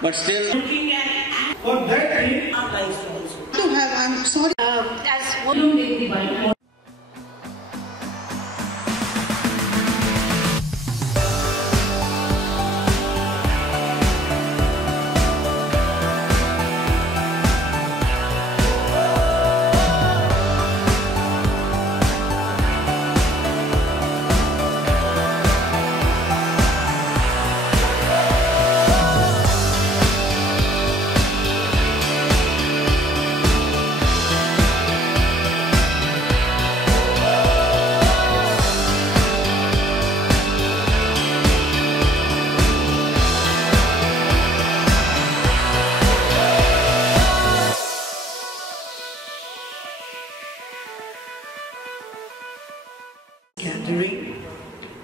but still looking at for that thing our lives also. To have, I'm sorry. As one in the Bible. Gathering.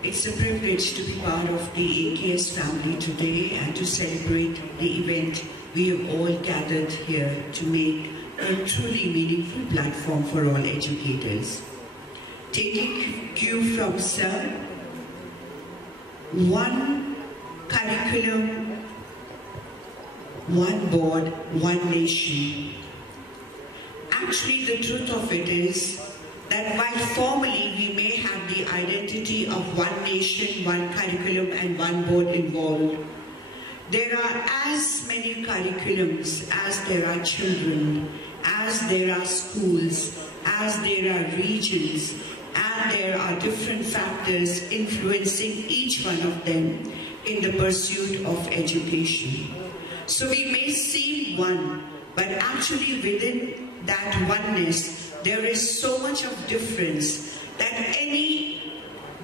It's a privilege to be part of the AKS family today and to celebrate the event we have all gathered here to make a truly meaningful platform for all educators. Taking cue from Sir, one curriculum, one board, one nation. Actually, the truth of it is that while formally we may have the identity of one nation, one curriculum and one board involved, there are as many curriculums as there are children, as there are schools, as there are regions, and there are different factors influencing each one of them in the pursuit of education. So we may seem one, but actually within that oneness, there is so much of difference that any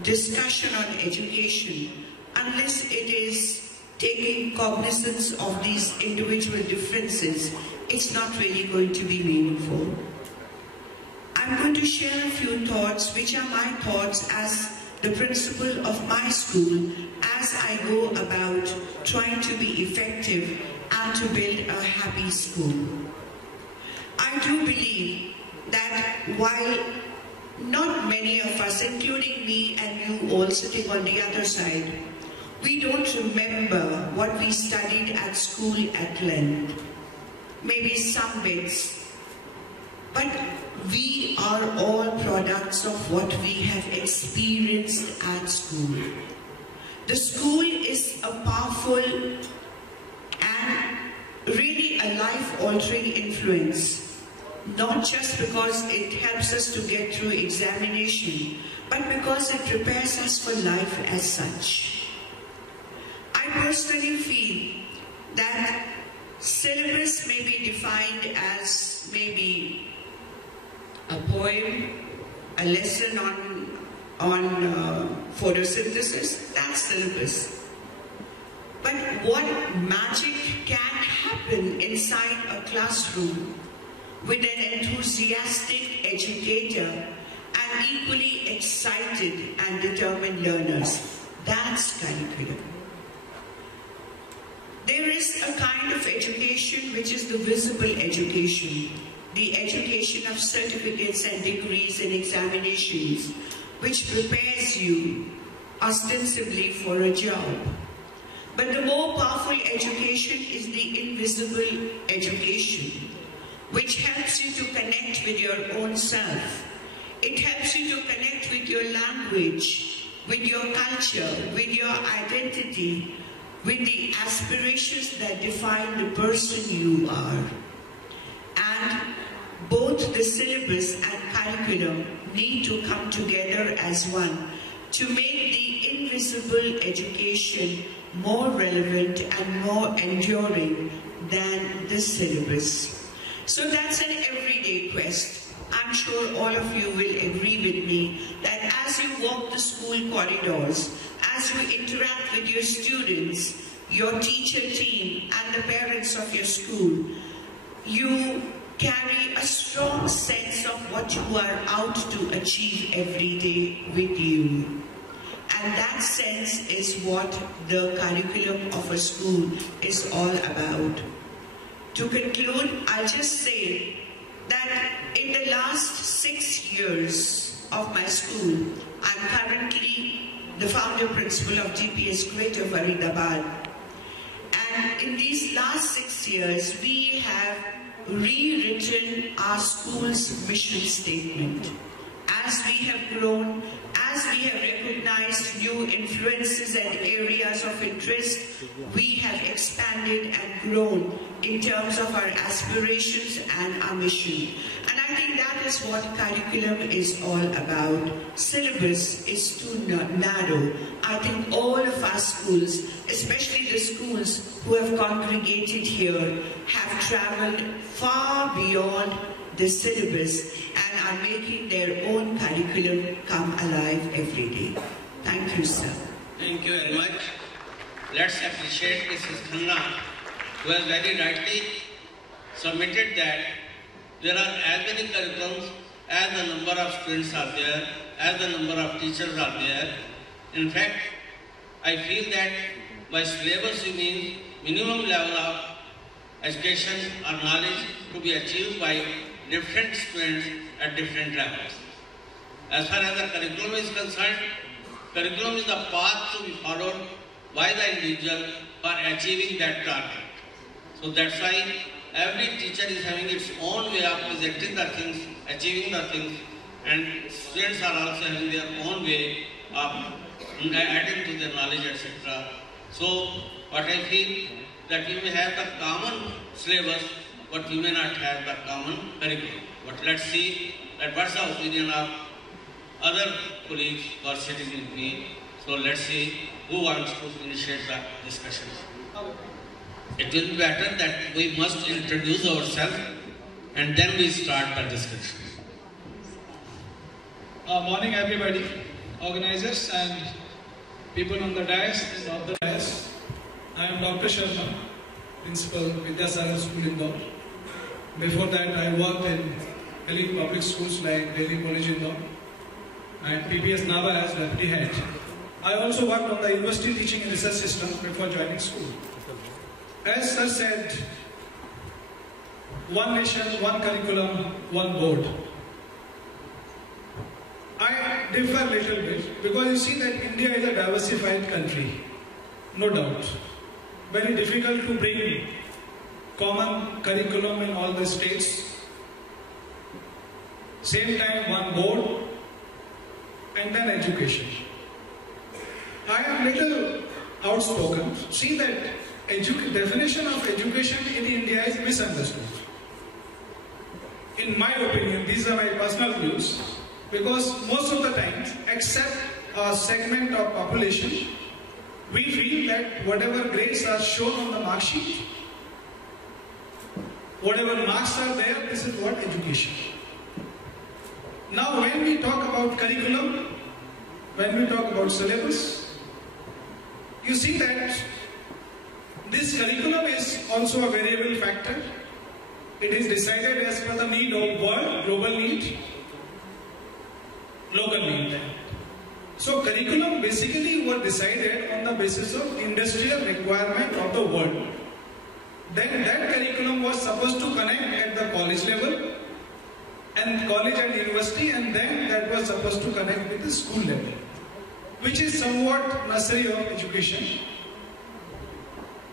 discussion on education, unless it is taking cognizance of these individual differences, it's not really going to be meaningful. I'm going to share a few thoughts, which are my thoughts as the principal of my school, as I go about trying to be effective and to build a happy school. I do believe that while not many of us, including me and you all sitting on the other side, we don't remember what we studied at school at length, maybe some bits, but we are all products of what we have experienced at school. The school is a powerful and really a life-altering influence. Not just because it helps us to get through examination, but because it prepares us for life as such. I personally feel that syllabus may be defined as maybe a poem, a lesson on photosynthesis, that's syllabus. But what magic can happen inside a classroom with an enthusiastic educator and equally excited and determined learners. That's curriculum. There is a kind of education which is the visible education, the education of certificates and degrees and examinations, which prepares you ostensibly for a job. But the more powerful education is the invisible education, which helps you to connect with your own self. It helps you to connect with your language, with your culture, with your identity, with the aspirations that define the person you are. And both the syllabus and curriculum need to come together as one to make the invisible education more relevant and more enduring than the syllabus. So that's an everyday quest. I'm sure all of you will agree with me that as you walk the school corridors, as you interact with your students, your teacher team and the parents of your school, you carry a strong sense of what you are out to achieve every day with you. And that sense is what the curriculum of a school is all about. To conclude, I'll just say that in the last 6 years of my school, I'm currently the founder principal of GPS Greater Faridabad. And in these last 6 years, we have rewritten our school's mission statement. As we have grown, as we have recognized new influences and areas of interest, we have expanded and grown in terms of our aspirations and our mission. And I think that is what curriculum is all about. Syllabus is too narrow. I think all of our schools, especially the schools who have congregated here, have traveled far beyond the syllabus and are making their own curriculum come alive every day. Thank you, sir. Thank you very much. Let's appreciate Mrs. Khanna, who has very rightly submitted that there are as many curriculums as the number of students are there, as the number of teachers are there. In fact, I feel that by syllabus you mean minimum level of education or knowledge to be achieved by different students at different levels. As far as the curriculum is concerned, curriculum is the path to be followed by the individual for achieving that target. So that's why every teacher is having its own way of presenting the things, achieving the things, and students are also having their own way of adding to their knowledge, etc. So what I feel that we may have the common syllabus, but we may not have the common curriculum. But let's see that what's the opinion of other colleagues who are sitting with me. So let's see who wants to initiate the discussion. It will be better that we must introduce ourselves and then we start the discussion. Morning everybody, organizers and people on the dais and off the dais. I am Dr. Sharma, Principal Vidyasagar School Indore. Before that I worked in elite public schools like Delhi College Indore and PBS Nava as deputy head. I also worked on the university teaching and research system before joining school. As sir said, one nation, one curriculum, one board. I differ a little bit because you see that India is a diversified country, no doubt. Very difficult to bring common curriculum in all the states. Same time one board and then education. I am little outspoken. See that definition of education in India is misunderstood. In my opinion, these are my personal views, because most of the times, except a segment of population, we feel that whatever grades are shown on the mark sheet, whatever marks are there, this is what education. Now when we talk about curriculum, when we talk about syllabus, you see that this curriculum is also a variable factor. It is decided as per the need of world, global need, local need. So curriculum basically was decided on the basis of industrial requirement of the world. Then that curriculum was supposed to connect at the college level and college and university, and then that was supposed to connect with the school level, which is somewhat nursery of education.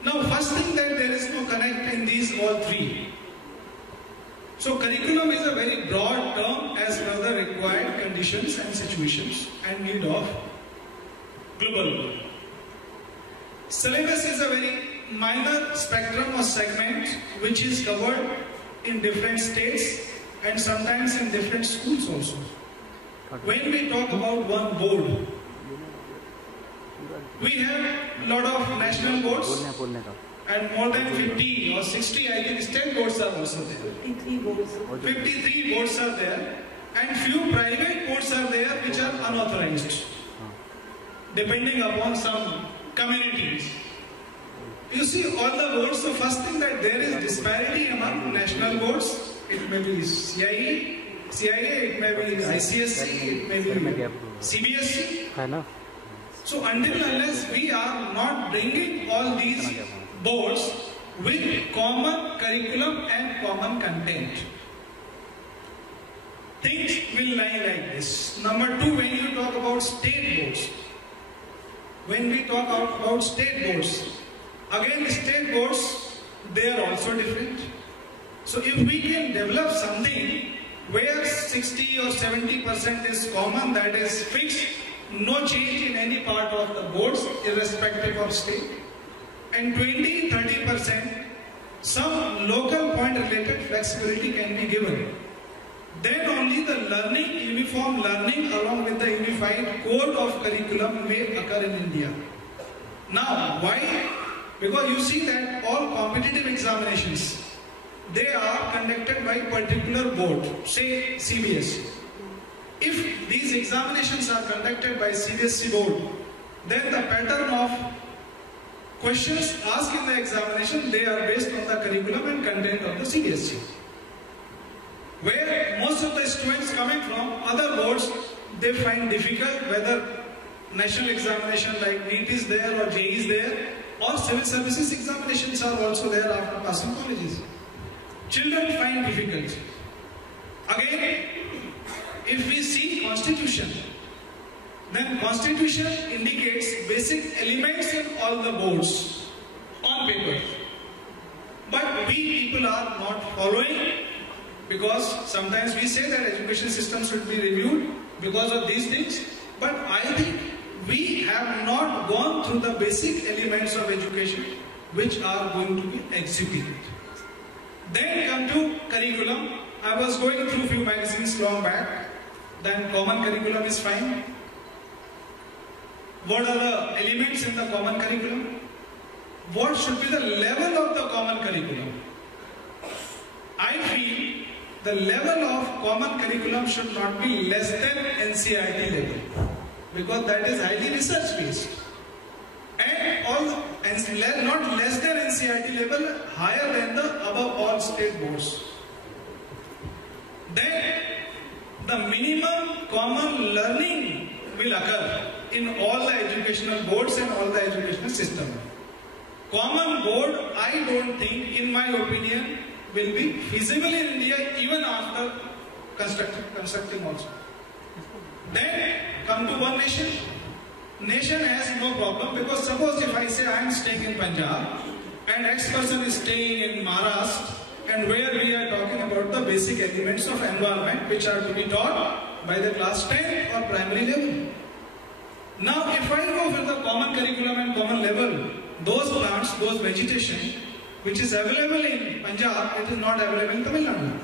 Now first thing that there is no connect in these all three. So curriculum is a very broad term as per the required conditions and situations and need of global world. Syllabus is a very minor spectrum or segment which is covered in different states and sometimes in different schools also. When we talk about one board, we have a lot of national boards and more than 50 or 60, I think, state boards are also there. 53 boards are there and few private boards are there which are unauthorized, depending upon some communities. You see all the boards, so first thing that there is disparity among national boards. It may be CIA, it may be ICSC, it may be CBSE. So until unless we are not bringing all these boards with common curriculum and common content, things will lie like this. Number two, when you talk about state boards, when we talk about state boards, Again, state boards, they are also different. So if we can develop something where 60 or 70% is common, that is fixed, no change in any part of the boards, irrespective of state, and 20-30% some local point related flexibility can be given. Then only the learning, uniform learning along with the unified code of curriculum may occur in India. Now, why? Because you see that all competitive examinations, they are conducted by particular board, say CBSE. If these examinations are conducted by CBSE board, then the pattern of questions asked in the examination, they are based on the curriculum and content of the CBSE. Where most of the students coming from other boards, they find difficult whether national examination like NEET is there or JEE is there, or civil services examinations are also there after passing colleges. Children find difficult. Again, if we see Constitution, then Constitution indicates basic elements in all the boards on paper. But we people are not following, because sometimes we say that education system should be reviewed because of these things. But I think we have not gone through the basic elements of education which are going to be executed. Then come to curriculum. I was going through few magazines long back. Then common curriculum is fine. What are the elements in the common curriculum? What should be the level of the common curriculum? I feel the level of common curriculum should not be less than NCERT level, because that is highly research based. And not less than NCERT level, higher than the above all state boards. Then the minimum common learning will occur in all the educational boards and all the educational system. Common board, I don't think, in my opinion, will be feasible in India even after constructing also. Then come to one nation. Nation has no problem, because suppose if I say I am staying in Punjab and X person is staying in Maharashtra, and where we are talking about the basic elements of environment which are to be taught by the class 10 or primary level. Now if I go for the common curriculum and common level, those plants, those vegetation which is available in Punjab, it is not available in Tamil Nadu.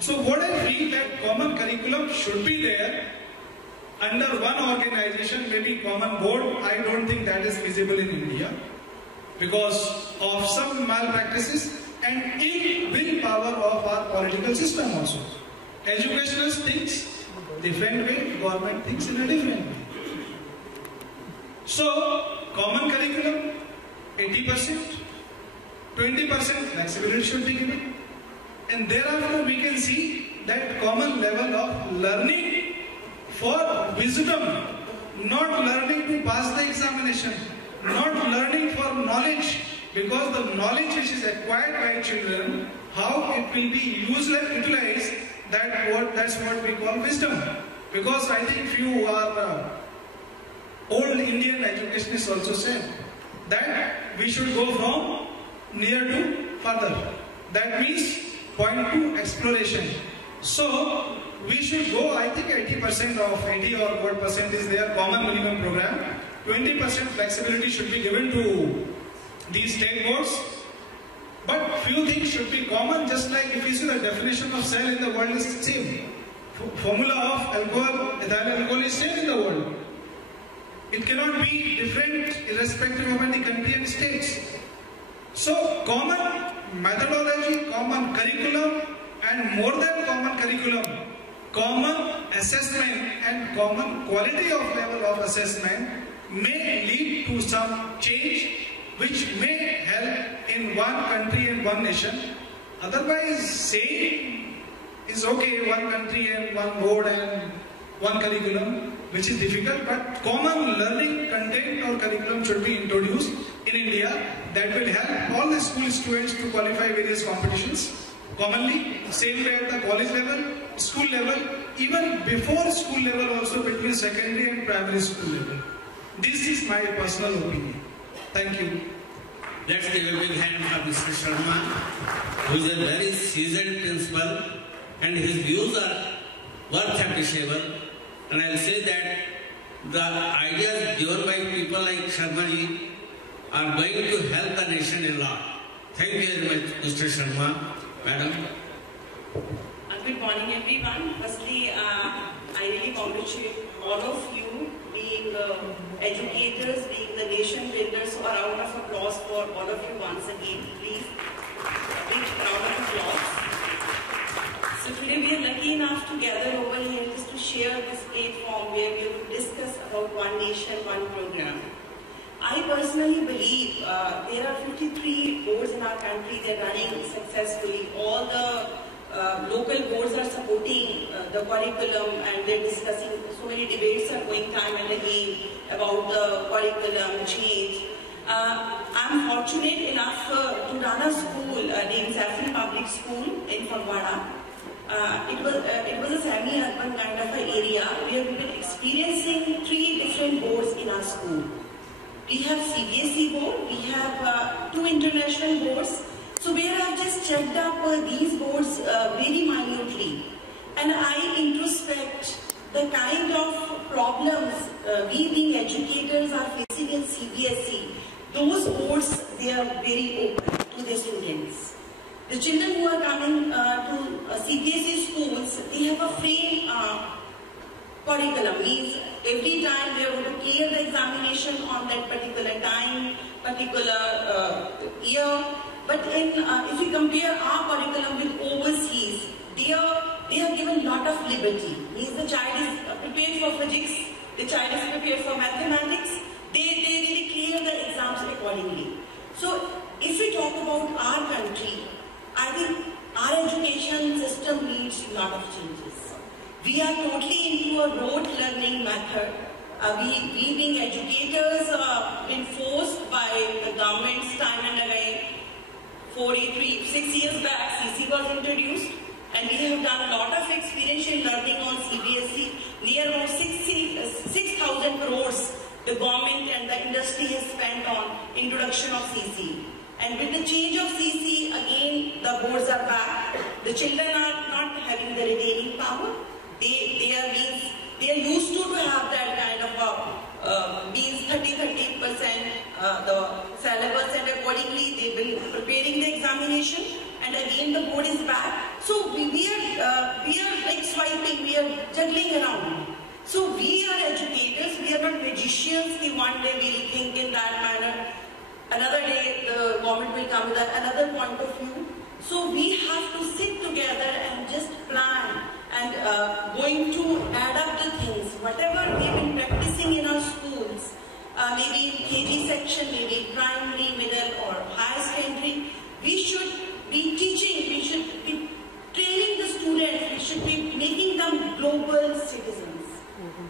So what I feel that common curriculum should be there under one organization, maybe common board. I don't think that is feasible in India because of some malpractices and ill willpower of our political system also. Educationalists thinks different way, government thinks in a different way. So common curriculum 80%, 20% flexibility should be given, and thereafter we can see that common level of learning for wisdom, not learning to pass the examination, not learning for knowledge, because the knowledge which is acquired by children, how it will be utilized, that's what we call wisdom. Because I think few are old Indian educationists also said that we should go from near to further. That means point to exploration. So we should go, I think 80% of 80 or what percent is their common minimum program. 20% flexibility should be given to these state boards. But few things should be common, just like if you see the definition of cell in the world is the same. Formula of alcohol, ethyl alcohol is same in the world. It cannot be different irrespective of any country and states. So common methodology, common curriculum, and more than common curriculum, common assessment and common quality of level of assessment may lead to some change which may help in one country and one nation. Otherwise, saying is okay, one country and one board and one curriculum, which is difficult, but common learning content or curriculum should be introduced in India. That will help all the school students to qualify various competitions commonly, same way at the college level, school level, even before school level also, between secondary and primary school level. This is my personal opinion. Thank you. Let's give a big hand for Mr. Sharma, who is a very seasoned principal, and his views are worth appreciable. And I will say that the ideas given by people like Sharma ji are going to help the nation a lot. Thank you very much, Mr. Sharma. Madam. Good morning, everyone. Firstly, I really congratulate all of you, being educators, being the nation builders. So a round of applause for all of you once again, please. A big round of applause. So today we are lucky enough to gather over here just to share this platform where we will discuss about One Nation, One Program. I personally believe there are 53 boards in our country that are running successfully. All the local boards are supporting the curriculum, and they're discussing. So many debates are going time and again about the curriculum change. I'm fortunate enough to run a school named Saffron Public School in Phagwara. It was a semi-urban kind of an area where we've been experiencing 3 different boards in our school. We have CBSE board, we have 2 international boards. So where I've just checked up these boards very minutely, and I introspect the kind of problems we being educators are facing in CBSE. Those boards, they are very open to their students. The children who are coming to CBSE schools, they have a frame curriculum, means every time they are going to clear the examination on that particular time, particular year. But if you compare our curriculum with overseas, they are given a lot of liberty. Means the child is prepared for physics, the child is prepared for mathematics, they really clear the exams accordingly. So if we talk about our country, I think our education system needs a lot of changes. We are totally into a rote learning method. We being educators been forced by the government's time and again. 6 years back, CC was introduced, and we have done a lot of experiential learning on CBSE. Near about 6,000 crores the government and the industry has spent on introduction of CC. And with the change of CC, again the boards are back. The children are not having the retaining power. They are used to have that kind of means 30% the syllabus, and accordingly they've been preparing the examination, and again the board is back. So we are like swiping, we are juggling around. So we are educators, we are not magicians. One day we will think in that manner, another day the government will come with another point of view. So we have to sit together and just plan and going to add up the things, whatever we've been practicing in our schools, maybe in KG section, maybe primary, middle or higher secondary, we should be teaching, we should be training the students, we should be making them global citizens.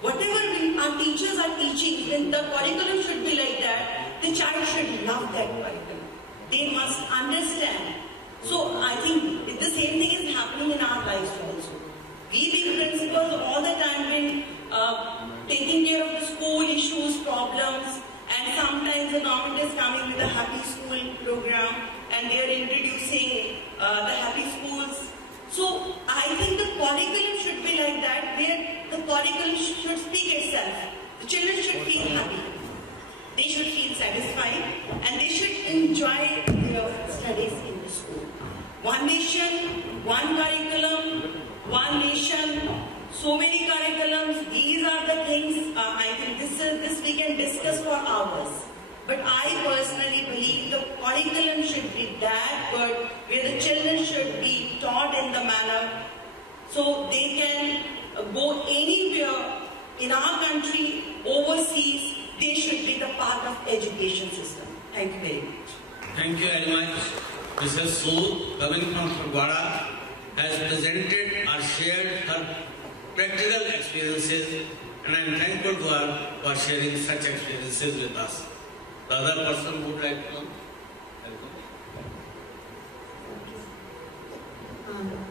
Whatever our teachers are teaching, then the curriculum should be like that. The child should love that curriculum. They must understand. So I think the same thing is happening in our lives also. We being principals all the time been taking care of the school issues, problems, and sometimes the government is coming with a happy school program and they are introducing the happy schools. So I think the curriculum should be like that, where the curriculum should speak itself. The children should feel happy. They should feel satisfied and they should enjoy their studies in the school. One nation, one curriculum, one nation, so many curriculums. These are the things I think this we can discuss for hours. But I personally believe the curriculum should be that good, where the children should be taught in the manner so they can go anywhere in our country, overseas. They should be the part of education system. Thank you very much. Thank you very much. Mrs. Sood, coming from Phagwara, has presented or shared her practical experiences, and I am thankful to her for sharing such experiences with us. The other person would like to come.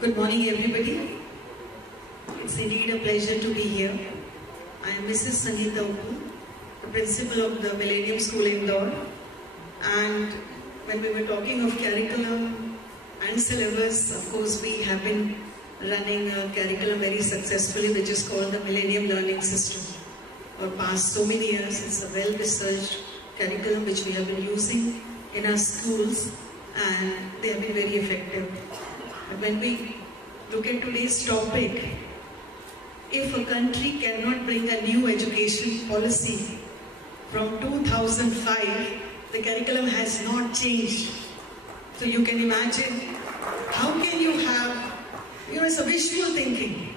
Good morning, everybody. It's indeed a pleasure to be here. I am Mrs. Sangeeta Uppu, the principal of the Millennium School Indore, and when we were talking of curriculum and syllabus, of course we have been running a curriculum very successfully, which is called the Millennium Learning System. For past so many years, it's a well-researched curriculum which we have been using in our schools, and they have been very effective. But when we look at today's topic, if a country cannot bring a new education policy from 2005, the curriculum has not changed. So you can imagine, how can you have, it's a visual thinking.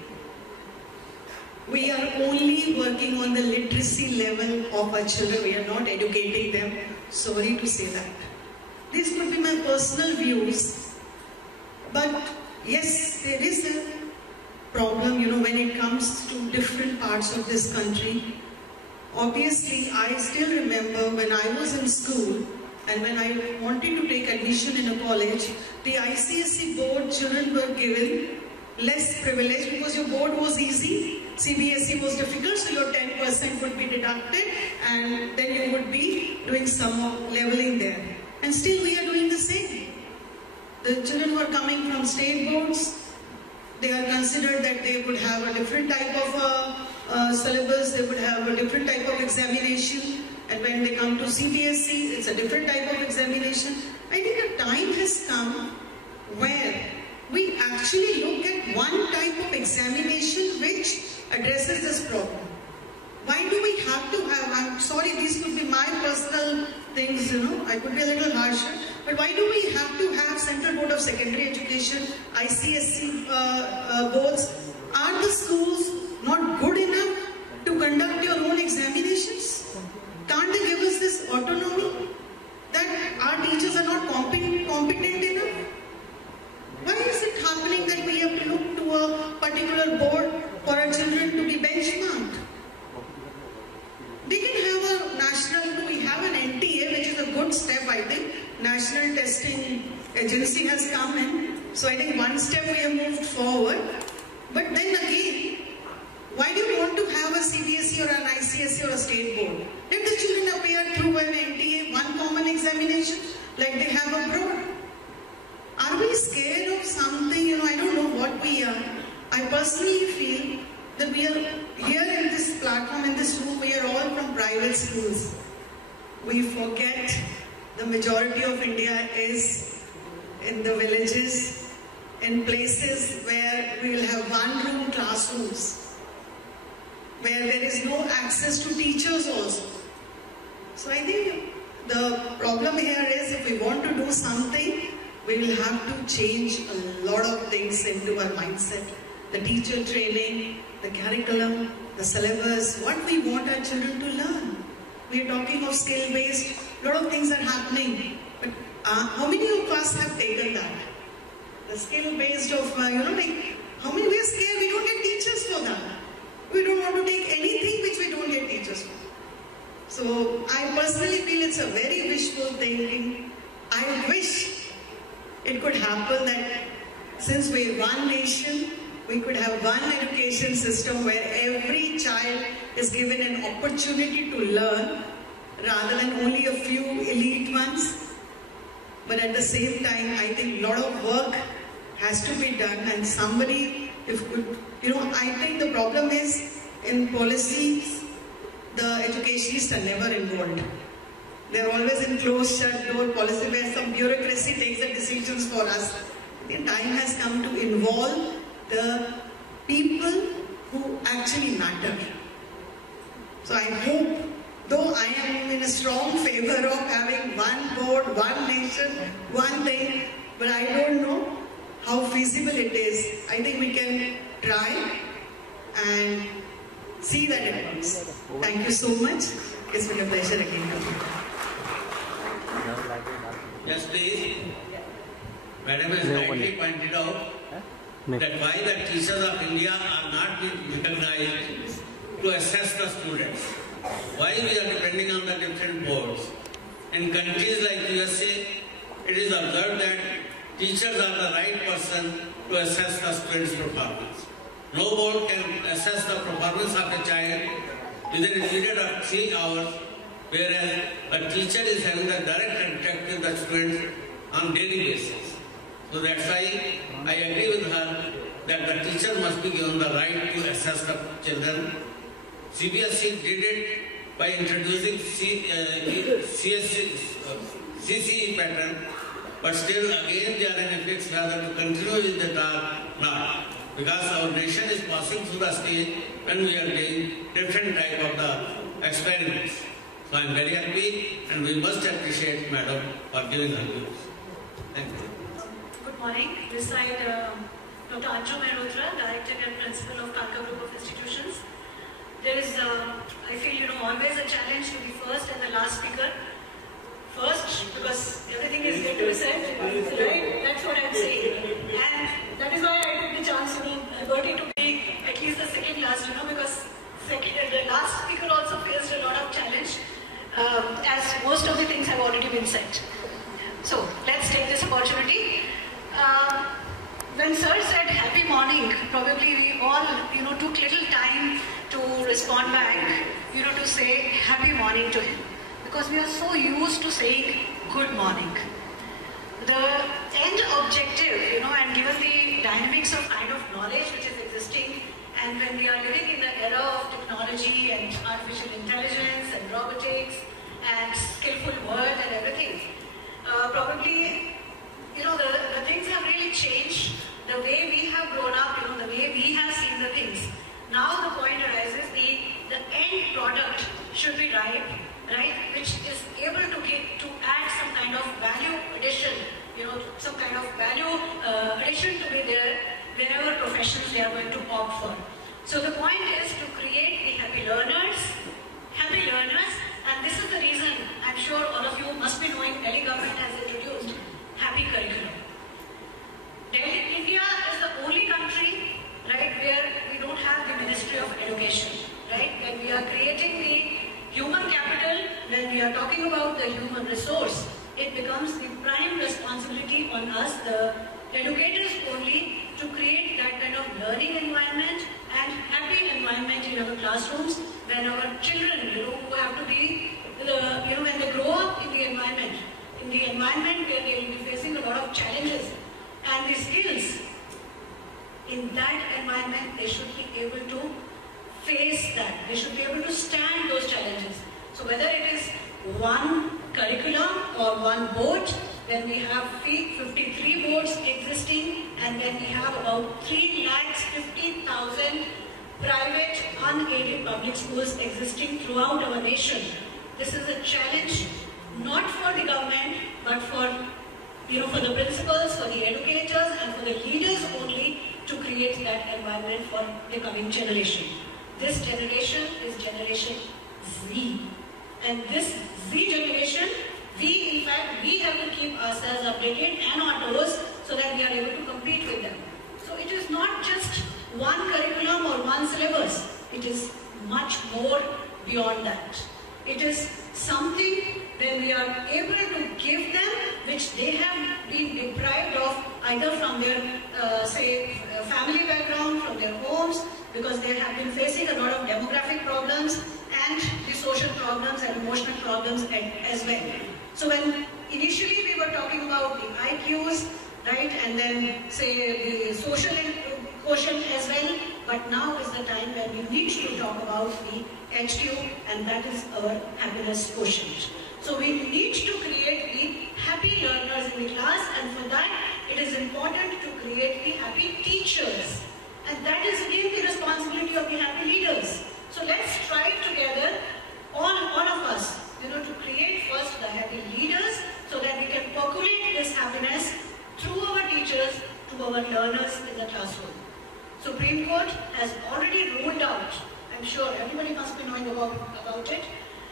We are only working on the literacy level of our children. We are not educating them. Sorry to say that. These could be my personal views. But yes, there is a problem, when it comes to different parts of this country. Obviously, I still remember when I was in school and when I wanted to take admission in a college, the ICSE board children were given less privilege because your board was easy, CBSE was difficult, so your 10% would be deducted and then you would be doing some leveling there. And still we are doing the same. The children who are coming from state boards, they are considered that they would have a different type of syllabus, they would have a different type of examination, and when they come to CBSE, it's a different type of examination. I think a time has come where we actually look at one type of examination which addresses this problem. Why do we have to have, I'm sorry, these could be my personal things, I could be a little harsher, but why do we have to have Central Board of Secondary Education, ICSE boards? Are the schools not good enough to conduct your own examinations? Can't they give us this autonomy that our teachers are not competent enough? Why is it happening that we have to look to a particular board for our children to be benchmarked? They can have a national, we have an NTA, which is a good step, I think. National Testing Agency has come in. So I think one step we have moved forward. But then again, why do you want to have a CBSE or an ICSE or a state board? Let the children appear through an NTA, one common examination, like they have abroad. Are we scared of something? I don't know what we are. I personally feel that we are here in this platform, in this room, we are all from private schools. We forget the majority of India is in the villages, in places where we will have one-room classrooms, where there is no access to teachers also. So I think the problem here is if we want to do something, we will have to change a lot of things into our mindset. The teacher training, the curriculum, the syllabus, what we want our children to learn. We are talking of skill-based, a lot of things are happening. But how many of us have taken that? The skill-based of, how many, we are scared we don't get teachers for that. We don't want to take anything which we don't get teachers for. So I personally feel it's a very wishful thinking. I wish it could happen that since we're one nation, we could have one education system where every child is given an opportunity to learn rather than only a few elite ones. But at the same time, I think a lot of work has to be done, and somebody, I think the problem is in policies, the educationists are never involved. They're always in closed shut door policy where some bureaucracy takes the decisions for us. The time has come to involve the people who actually matter. So I hope, though I am in a strong favor of having one board, one nation, one thing, but I don't know how feasible it is. I think we can try and see that it works. Thank you so much. It's been a pleasure again. Yes, please. Madam has rightly pointed out that why the teachers of India are not being recognized to assess the students. Why we are depending on the different boards. In countries like USA, it is observed that teachers are the right person to assess the student's performance. No board can assess the performance of a child within a period of 3 hours whereas a teacher is having the direct contact with the students on daily basis. So that's why I agree with her that the teacher must be given the right to assess the children. CBSE did it by introducing CCE pattern, but still again they are in a fix whether to continue with it or not. Because our nation is passing through the stage when we are doing different type of the experiments. So I am very happy and we must appreciate Madam for giving her views. Thank you. Good morning. This side, Dr. Anju Mehrotra, Director and Principal of Kalka Group of Institutions. There is, I feel, always a challenge to be first and the last speaker. First, because everything is yet to be said, right? That's what I'm saying. And that is why I took the chance, Bertie, to be at least the second last, because the last speaker also faced a lot of challenge, as most of the things have already been said. So, let's take this opportunity. When Sir said happy morning, probably we all, took little time to respond back, to say happy morning to him. Because we are so used to saying good morning. The end objective, and given the dynamics of kind of knowledge which is existing, and when we are living in the era of technology and artificial intelligence and robotics and skillful work and everything, probably, the things have really changed. The way we have grown up, the way we have seen the things. Now the point arises, the end product should be right, which is able to add some kind of value addition, some kind of value addition to be there wherever professions they are going to opt for. So the point is to create the happy learners, and this is the reason I'm sure all of you must be knowing Delhi government has introduced happy curriculum. Delhi, India is the only country, where we don't have the Ministry of Education, when we are creating the human capital, when we are talking about the human resource, it becomes the prime responsibility on us, the educators only, to create that kind of learning environment and happy environment in our classrooms when our children, who have to be, when they grow up in the environment where they will be facing a lot of challenges and the skills, in that environment they should be able to face that. They should be able to stand those challenges. So whether it is one curriculum or one board, when we have 53 boards existing and then we have about 3,50,000 private unaided public schools existing throughout our nation. This is a challenge not for the government but for for the principals, for the educators and for the leaders only to create that environment for the coming generation. This generation is Generation Z. And this Z generation, we have to keep ourselves updated and on toes so that we are able to compete with them. So it is not just one curriculum or one syllabus. It is much more beyond that. It is something when we are able to give them which they have been deprived of either from their, family background, from their homes, because they have been facing a lot of demographic problems and the social problems and emotional problems as well. So when initially we were talking about the IQs, and then the social quotient as well, but now is the time when we need to talk about the HQ, and that is our happiness quotient. So we need to create the happy learners in the class, and for that it is important to create the happy teachers. And that is again the responsibility of the happy leaders. So let's strive together, all of us, to create first the happy leaders so that we can percolate this happiness through our teachers to our learners in the classroom. Supreme Court has already ruled out, I'm sure everybody must be knowing about it,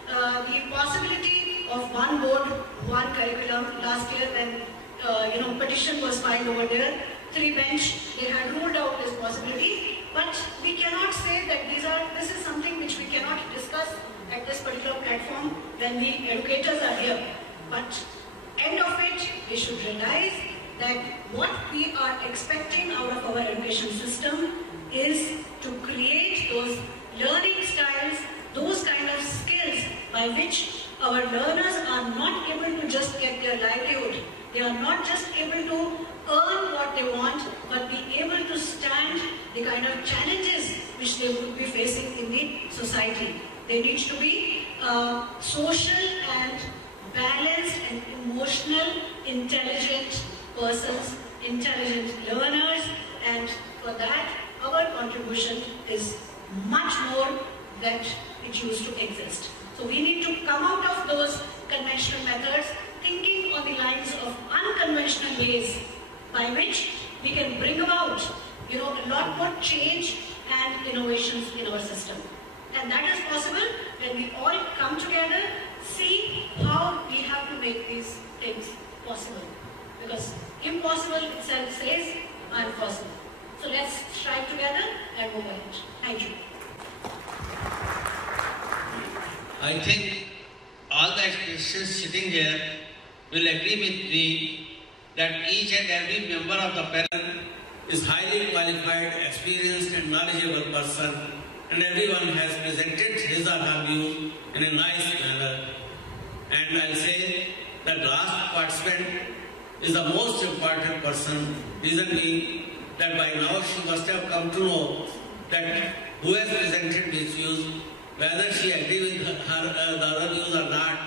the possibility of one board, one curriculum. Last year when petition was filed over there, 3 bench, they had ruled out this possibility, but we cannot say that this is something which we cannot discuss at this particular platform when the educators are here. But end of it, we should realize that what we are expecting out of our education system is to create those learning styles, those kind of skills by which our learners are not able to just get their livelihood. They are not just able to earn what they want, but be able to stand the kind of challenges which they would be facing in the society. They need to be social and balanced and emotional, intelligent persons, intelligent learners, and for that our contribution is much more than it used to exist. So we need to come out of those conventional methods, thinking on the lines of unconventional ways by which we can bring about, a lot more change and innovations in our system. And that is possible when we all come together, see how we have to make these things possible. Because impossible itself says, I'm possible. So let's strive together and move ahead. Thank you. I think all the experts sitting here will agree with me that each and every member of the panel is highly qualified, experienced and knowledgeable person, and everyone has presented his or her views in a nice manner. And I'll say that last participant is the most important person, reason being that by now she must have come to know that who has presented these views, whether she agrees with the other views or not,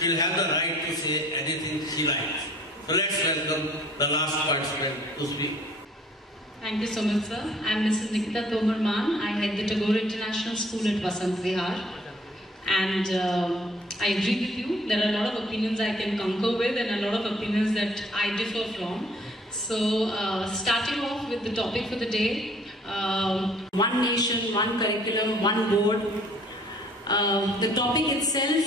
she'll have the right to say anything she likes. So let's welcome the last participant to speak. Thank you so much, sir. I'm Mrs. Nikita Tomarman. I head the Tagore International School at Vasant Vihar. And I agree with you. There are a lot of opinions I can concur with and a lot of opinions that I differ from. So starting off with the topic for the day, one nation, one curriculum, one board. The topic itself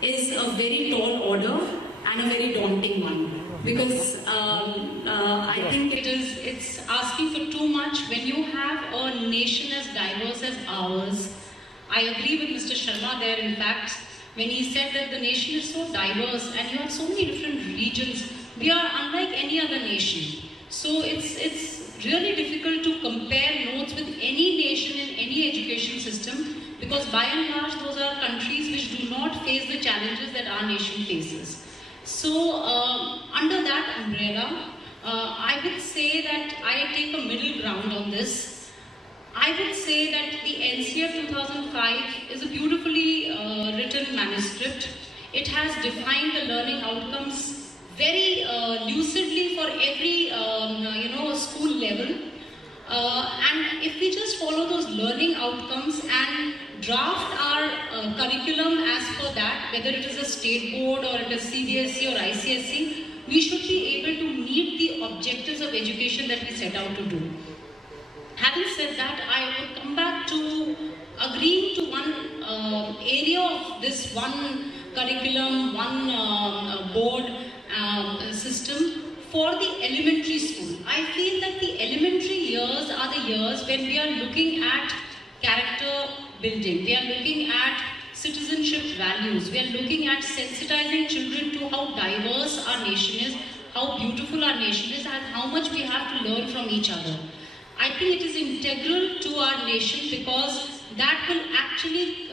is a very tall order and a very daunting one. Because I think it's asking for too much when you have a nation as diverse as ours. I agree with Mr. Sharma there, in fact, when he said that the nation is so diverse and you have so many different regions. We are unlike any other nation. So it's really difficult to compare notes with any nation in any education system, because by and large those are countries which do not face the challenges that our nation faces. So under that umbrella, I would say that I take a middle ground on this. I would say that the NCF 2005 is a beautifully written manuscript. It has defined the learning outcomes very lucidly for every school level. And if we just follow those learning outcomes and draft our curriculum as per that, whether it is a state board or it is CBSE or ICSE, we should be able to meet the objectives of education that we set out to do. Having said that, I would come back to agreeing to one area of this one curriculum, one board system for the elementary school. I feel that the elementary years are the years when we are looking at character building. We are looking at citizenship values. We are looking at sensitizing children to how diverse our nation is, how beautiful our nation is, and how much we have to learn from each other. I think it is integral to our nation because that will actually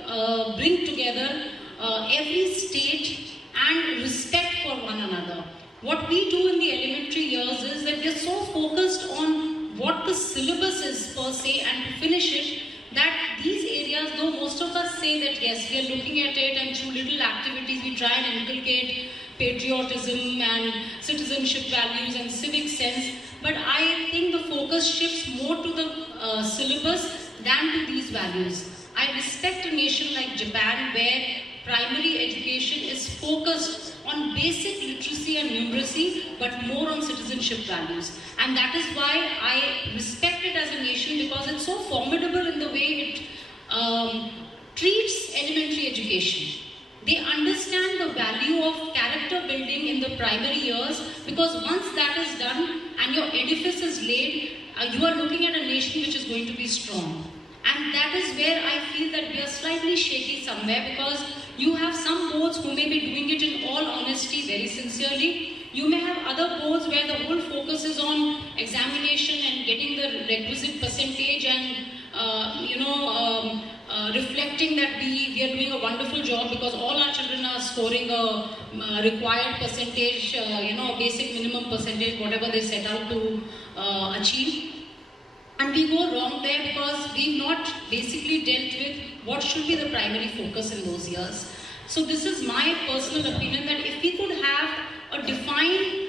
bring together every state and respect for one another. What we do in the elementary years is that we are so focused on what the syllabus is per se and to finish it, that these areas, though most of us say that yes, we are looking at it and through little activities we try and inculcate patriotism and citizenship values and civic sense, but I think the focus shifts more to the syllabus than to these values. I respect a nation like Japan where primary education is focused on basic literacy and numeracy, but more on citizenship values. And that is why I respect it as a nation, because it's so formidable in the way it treats elementary education. They understand the value of character building in the primary years, because once that is done and your edifice is laid, you are looking at a nation which is going to be strong. And that is where I feel that we are slightly shaky somewhere, because you have some boards who may be doing it in all honesty, very sincerely. You may have other boards where the whole focus is on examination and getting the requisite percentage and reflecting that we are doing a wonderful job because all our children are scoring a required percentage, basic minimum percentage, whatever they set out to achieve. And we go wrong there because we've not basically dealt with what should be the primary focus in those years. So this is my personal opinion that if we could have a defined,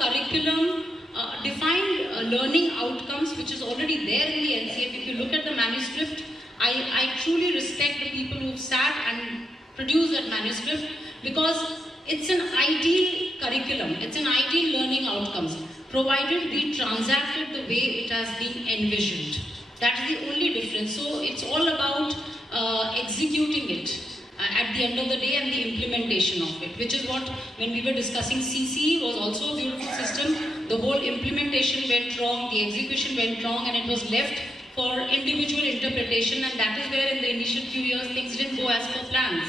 curriculum, defined learning outcomes, which is already there in the NCERT. If you look at the manuscript, I truly respect the people who've sat and produced that manuscript because it's an ideal curriculum, it's an ideal learning outcomes, provided we transact it the way it has been envisioned. That's the only difference. So it's all about executing it at the end of the day and the implementation of it, which is what, when we were discussing CCE, was also a beautiful system. The whole implementation went wrong, the execution went wrong, and it was left for individual interpretation, and that is where in the initial few years things didn't go as per plans.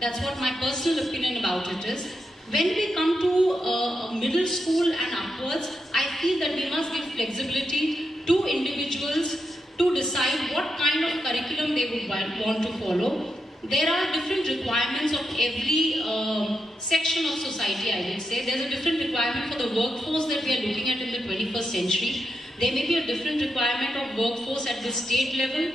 That's what my personal opinion about it is. When we come to middle school and upwards, I feel that we must give flexibility to individuals to decide what kind of curriculum they would want to follow. There are different requirements of every section of society, I would say. There's a different requirement for the workforce that we are looking at in the 21st century. There may be a different requirement of workforce at the state level,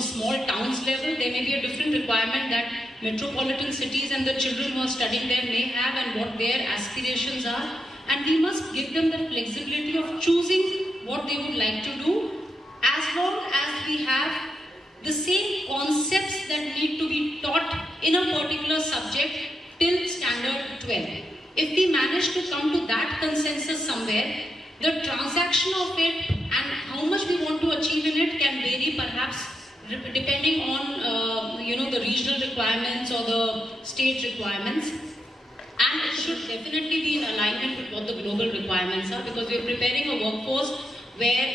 small towns level. There may be a different requirement that metropolitan cities and the children who are studying there may have and what their aspirations are. And we must give them the flexibility of choosing what they would like to do, as long as we have the same concepts that need to be taught in a particular subject till standard 12. If we manage to come to that consensus somewhere, the transaction of it and how much we want to achieve in it can vary perhaps depending on the regional requirements or the state requirements. And it should definitely be in alignment with what the global requirements are, because we are preparing a workforce where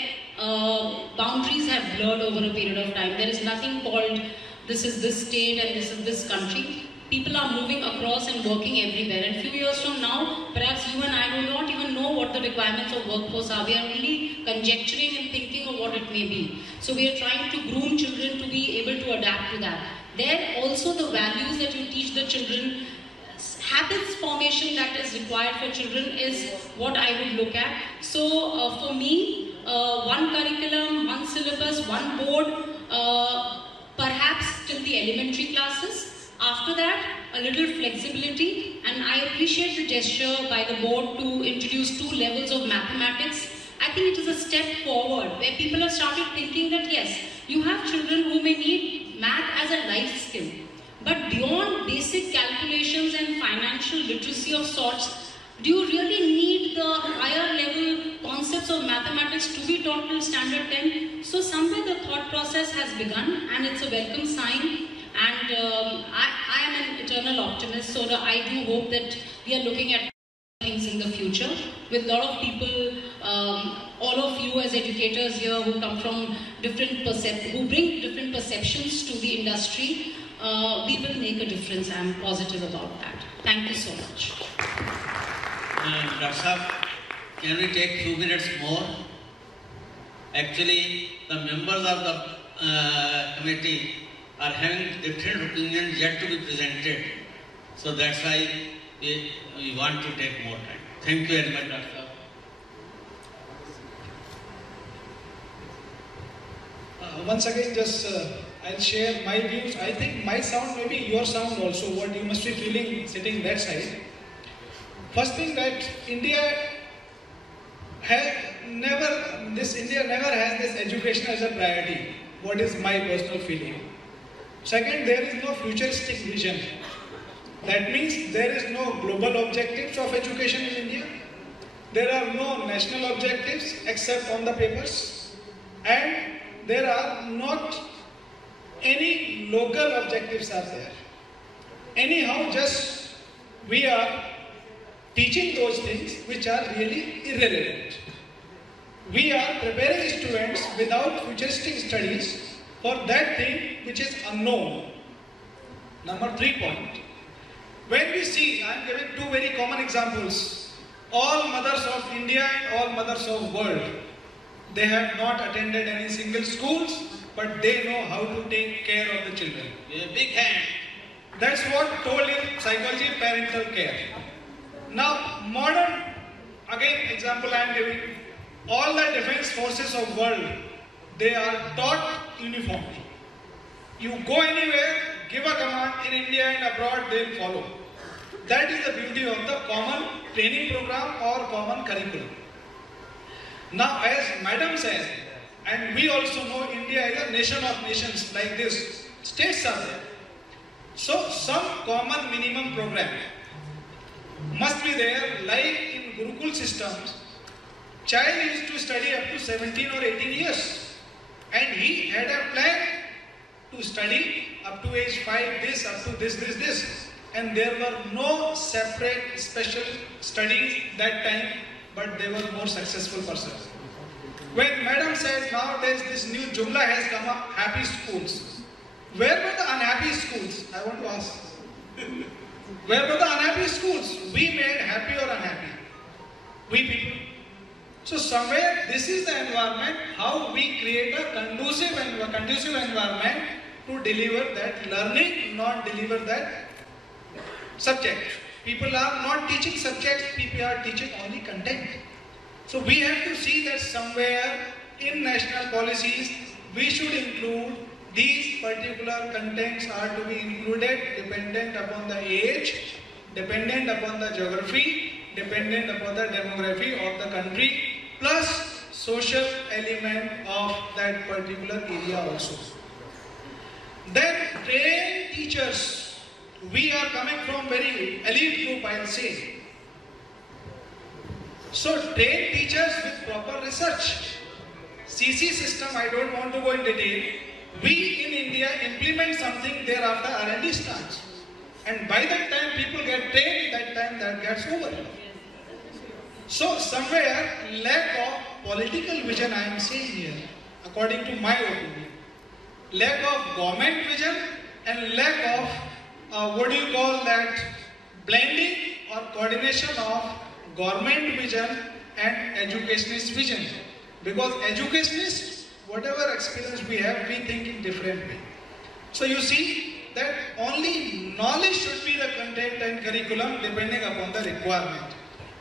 boundaries have blurred over a period of time. There is nothing called this is this state and this is this country. People are moving across and working everywhere. And a few years from now, perhaps you and I do not even know what the requirements of workforce are. We are only conjecturing and thinking of what it may be. So we are trying to groom children to be able to adapt to that. There also the values that you teach the children, habits formation that is required for children is what I would look at. So for me, one curriculum, one syllabus, one board, perhaps till the elementary classes. After that, a little flexibility, and I appreciate the gesture by the board to introduce 2 levels of mathematics. I think it is a step forward where people have started thinking that yes, you have children who may need math as a life skill. But beyond basic calculations and financial literacy of sorts, do you really need the higher level concepts of mathematics to be taught till standard 10? So somewhere the thought process has begun, and it's a welcome sign. And I am an eternal optimist, so I do hope that we are looking at things in the future with a lot of people, all of you as educators here who come from who bring different perceptions to the industry. We will make a difference. I am positive about that. Thank you so much. Dr. Saab, can we take 2 minutes more? Actually, the members of the committee are having different opinions yet to be presented. So that's why we want to take more time. Thank you very much, Dr. Saab. Once again, just I'll share my views. I think my sound may be your sound also, what you must be feeling sitting that side. First thing that India never has this education as a priority. What is my personal feeling? Second, there is no futuristic vision. That means there is no global objectives of education in India. There are no national objectives except on the papers. And there are not any local objectives are there. Anyhow, just we are teaching those things which are really irrelevant. We are preparing students without futuristic studies for that thing which is unknown. Number 3 point. When we see, I am giving 2 very common examples. All mothers of India and all mothers of world, they have not attended any single schools but they know how to take care of the children. A big hand. That's what told in psychology parental care. Now, modern, again example I am giving, all the defense forces of world, they are taught uniformly. You go anywhere, give a command in India and abroad, they will follow. That is the beauty of the common training program or common curriculum. Now, as Madam said, and we also know India is a nation of nations like this, states are there. So, some common minimum program must be there, like in Gurukul systems. Child used to study up to 17 or 18 years, and he had a plan to study up to age 5, this, up to this. And there were no separate special studies that time, but they were more successful persons. When Madam said nowadays this new Jumla has come up, happy schools. Where were the unhappy schools? I want to ask. Where were the unhappy schools? We made happy or unhappy? We people. So somewhere this is the environment, how we create a conducive environment to deliver that learning, not deliver that subject. People are not teaching subjects, people are teaching only content. So we have to see that somewhere in national policies, we should include these particular contents are to be included dependent upon the age, dependent upon the geography, dependent upon the demography of the country, plus social element of that particular area also. Then trained teachers, we are coming from very elite group, I will say. So trained teachers with proper research. CC system, I don't want to go in detail. We in India implement something, thereafter R&D starts. And by that time people get trained, that time that gets over. So somewhere lack of political vision I am saying here, according to my opinion. Lack of government vision and lack of what do you call that, blending or coordination of government vision and educationist vision. Because educationists, whatever experience we have, we think in different way. So you see that only knowledge should be the content and curriculum depending upon the requirement.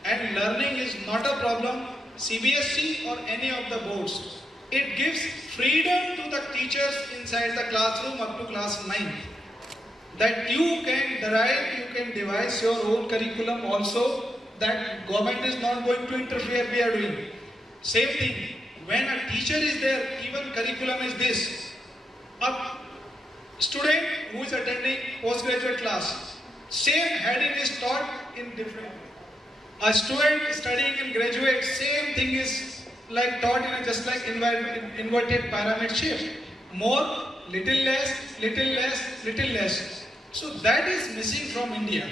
And learning is not a problem, CBSE or any of the boards. It gives freedom to the teachers inside the classroom up to class 9. That you can derive, you can devise your own curriculum also, that government is not going to interfere, we are doing. Same thing, when a teacher is there, even curriculum is this. A student who is attending postgraduate class, same heading is taught in different. A student studying in graduate, same thing is like taught in a just like inverted pyramid shape. More, little less, little less, little less. So that is missing from India.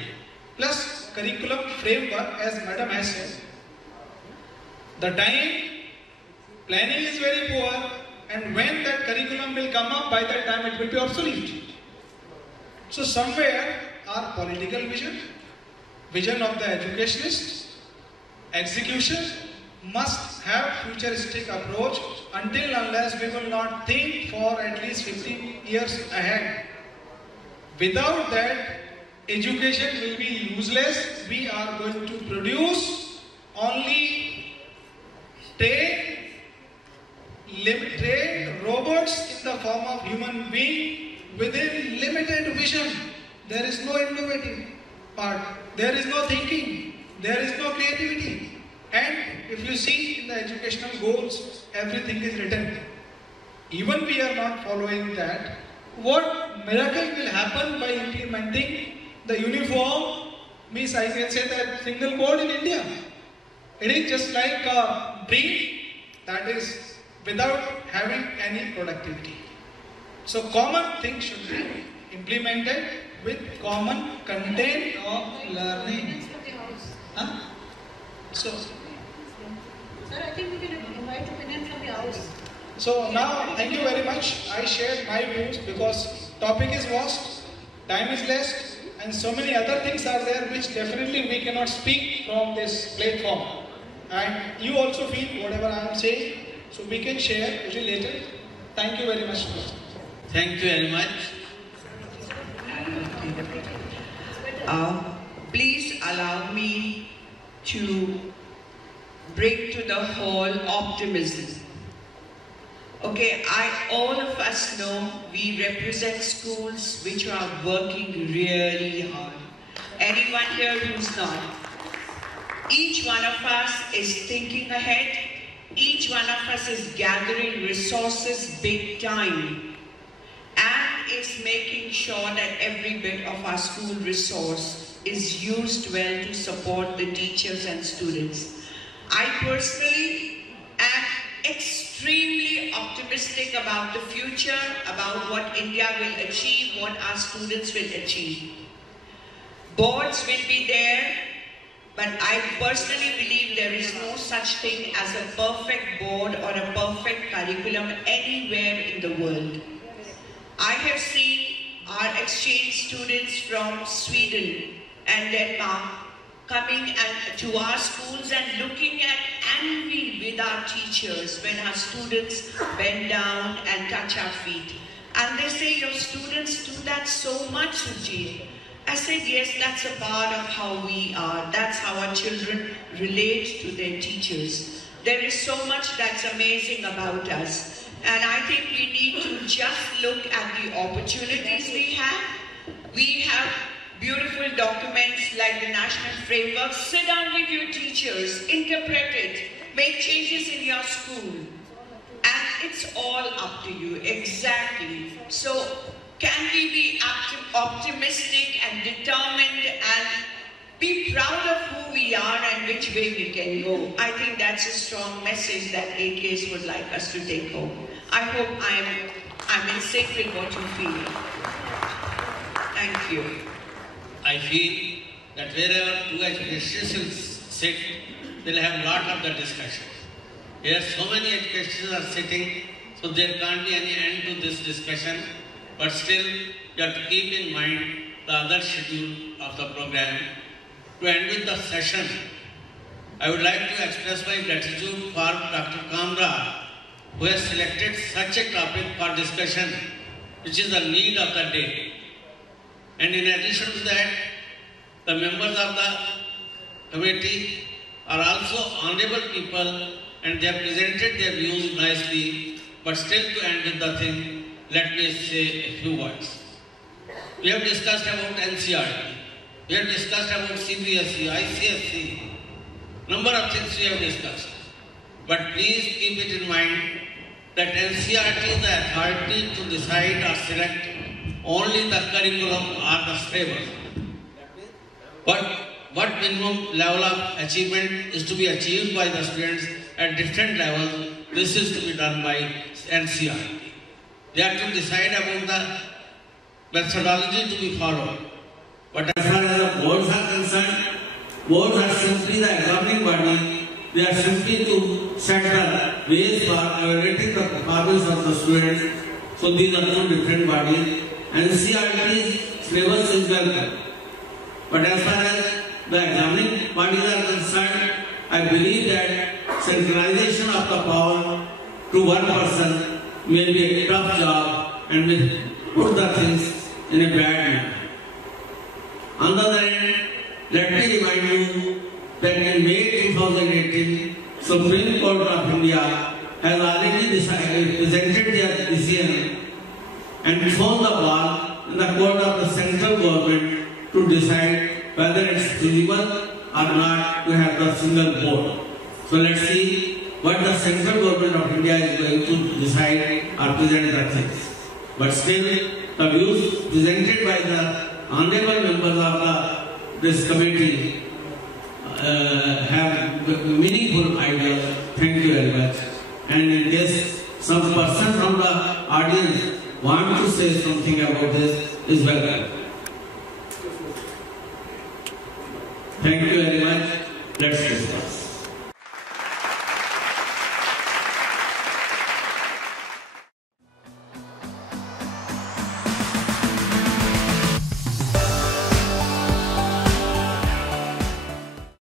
Plus curriculum framework, as Madam has said. The time planning is very poor, and when that curriculum will come up, by that time it will be obsolete. So somewhere our political vision, vision of the educationist, execution must have futuristic approach until unless we will not think for at least 15 years ahead. Without that, education will be useless. We are going to produce only trained robots in the form of human being within limited vision. There is no innovative part. There is no thinking. There is no creativity. And if you see in the educational goals, everything is written. Even we are not following that. What miracle will happen by implementing the uniform, means I can say that single board in India. It is just like a dream that is without having any productivity. So common things should be implemented with common content of learning. Huh? So, Sir, I think we can invite opinion from the house. So now, thank you very much. I shared my views because topic is vast, time is less, and so many other things are there which definitely we cannot speak from this platform. And you also feel whatever I am saying, so we can share a little later. Thank you very much. Thank you very much. Please allow me to bring to the hall optimism. Okay, all of us know we represent schools which are working really hard. Anyone here who's not? Each one of us is thinking ahead. Each one of us is gathering resources big time and is making sure that every bit of our school resource is used well to support the teachers and students. I personally am extremely optimistic about the future, about what India will achieve, what our students will achieve. Boards will be there, but I personally believe there is no such thing as a perfect board or a perfect curriculum anywhere in the world. I have seen our exchange students from Sweden and Denmark coming to our schools and looking at envy with our teachers when our students bend down and touch our feet. And they say, your students do that so much, Suchi. I said, yes, that's a part of how we are. That's how our children relate to their teachers. There is so much that's amazing about us. And I think we need to just look at the opportunities we have. We have beautiful documents like the National Framework. Sit down with your teachers, interpret it, make changes in your school. And it's all up to you, exactly. So can we be optimistic and determined and be proud of who we are and which way we can go? I think that's a strong message that AKs would like us to take home. I hope I'm in sync with what you feel. Thank you. I feel that wherever two educations sit, they'll have a lot of the discussion. Here so many educations are sitting, so there can't be any end to this discussion. But still, you have to keep in mind the other schedule of the program. To end with the session, I would like to express my gratitude for Dr. Kamra, who has selected such a topic for discussion, which is the need of the day. And in addition to that, the members of the committee are also honorable people and they have presented their views nicely, but still to end with the thing, let me say a few words. We have discussed about NCERT, we have discussed about CBSE, ICSE, number of things we have discussed. But please keep it in mind that NCERT is the authority to decide or select only the curriculum or the syllabus. But what minimum level of achievement is to be achieved by the students at different levels, this is to be done by NCERT. They have to decide about the methodology to be followed. But as far as the boards are concerned, boards are simply the examining body. They are simply to set the ways for evaluating the performance of the students. So these are two different bodies. And NCERT's syllabus is welcome. But as far as the examining bodies are concerned, I believe that centralization of the power to one person may be a tough job and may put the things in a bad manner. On the other hand, let me remind you that in May 2018, Supreme Court of India has already presented their decision and thrown the ball in the court of the central government to decide whether it's feasible or not to have the single board. So let's see what the central government of India is going to decide or present the things. But still, the views presented by the honorable members of this committee have meaningful ideas. Thank you very much. And in case some person from the audience want to say something about this, is welcome. Thank you very much. Let's